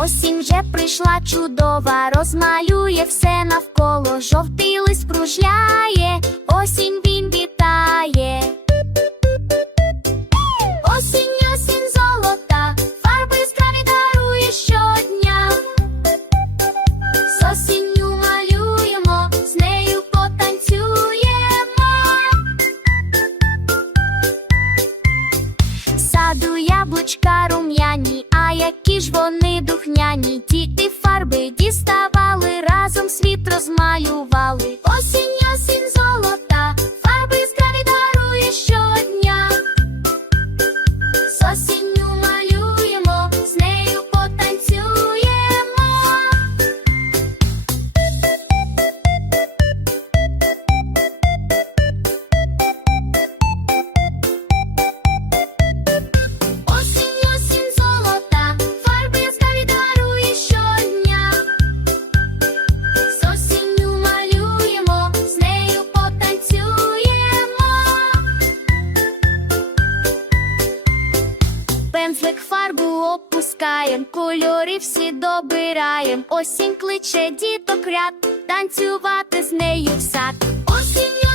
Осінь вже прийшла чудова, розмалює все навколо, жовтий лист кружляє, осінь він вітає. Осінь, осінь золота, фарби яскраві дарує щодня. З осінню малюємо, з нею потанцюємо. Саду яблучка рум'яні, які ж вони духняні. Діти фарби діставали, разом світ розмалювали. Осінь Пензлик фарбу опускаєм, кольори всі добираєм. Осінь кличе діток ряд, танцювати з нею в сад. Осінь,